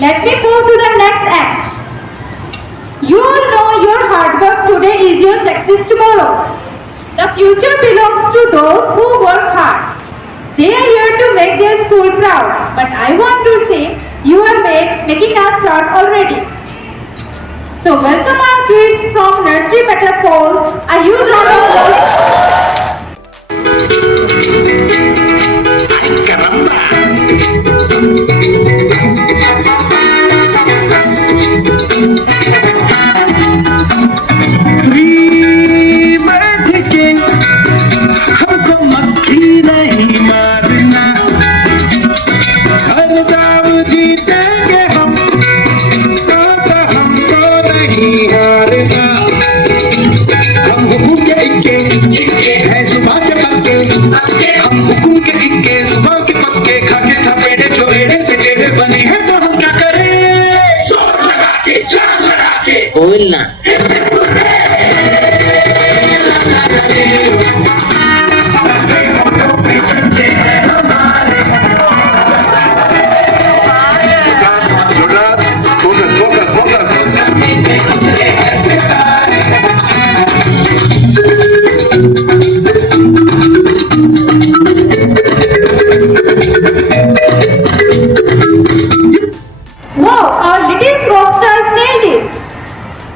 Let me move to the next act. You all know your hard work today is your success tomorrow. The future belongs to those who work hard. They are here to make their school proud. But I want to say, you are making us proud already. So welcome our kids from nursery metaphors. I use round of applause. बोलना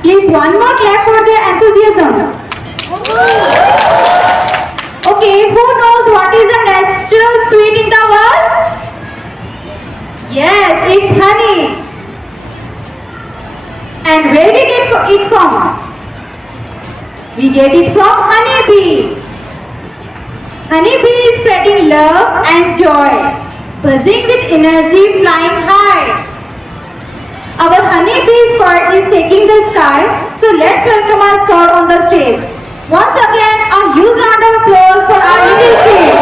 Please one more clap for their enthusiasm. Okay, who knows what is the natural sweet in the world? Yes, it's honey. And where we get it from? We get it from honeybee. Honeybee is spreading love and joy, buzzing with energy, flying high. Our honeybee's part is taking the sky, so let's welcome our star on the stage. Once again, a huge round of applause for our little kid.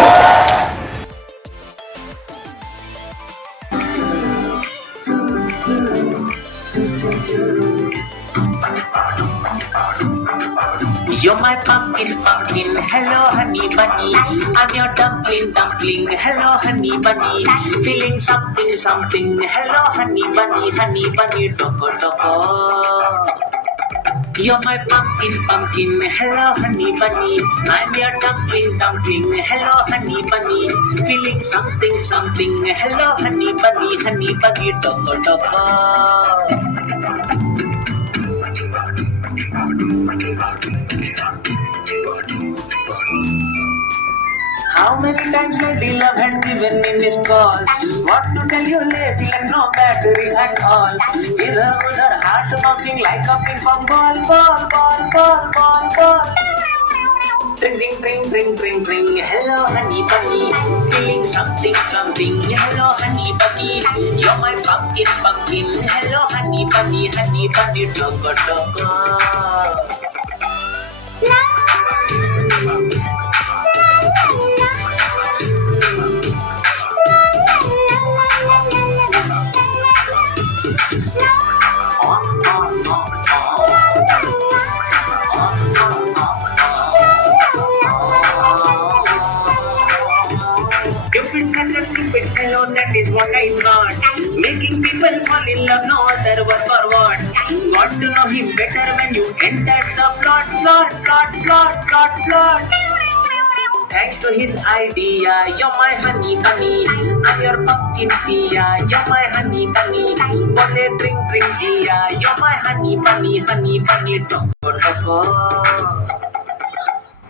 You're my pumpkin, pumpkin, hello honey bunny. I'm your dumpling, dumpling, hello honey bunny. Feeling something, something, hello honey bunny, toko, toko. You're my pumpkin, pumpkin, hello honey bunny. I'm your dumpling, dumpling, hello honey bunny. Feeling something, something, hello honey bunny, toko, toko. How many times lady love had given me missed calls? What to tell you, lazy and no battery at all. Either with her heart bouncing like a ping pong ball, ball, ball, ball, ball, ball. Ring, ring, ring, ring, ring, ring. Hello, honey bunny. Feeling something, something. Hello, honey bunny. You're my pumpkin, pumpkin. Hello, honey bunny, toko, toko. Such a stupid hello, that is what I thought. Making people fall in love, no other word for what. Got to know him better when you entered the plot. Thanks to his idea, you're my honey bunny. I'm your pumpkin pia, you're my honey bunny. Bole drink, drink gia, you're my honey bunny, toko, toko.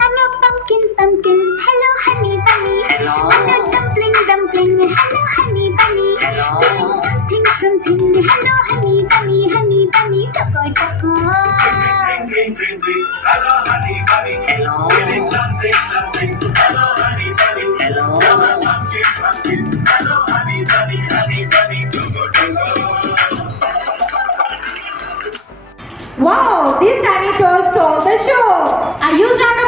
I'm your pumpkin, pumpkin, hello honey bunny. Hello. I'm your dumpling, dumpling, hello honey bunny. Hello. Feeling something, something, hello honey bunny, toko, toko. Ring, ring, ring, hello honey bunny. Hello. Feeling something, something, hello honey bunny. Hello. You're my pumpkin, pumpkin, hello honey bunny, toko, toko. Wow, these tiny toys stole the show. I use round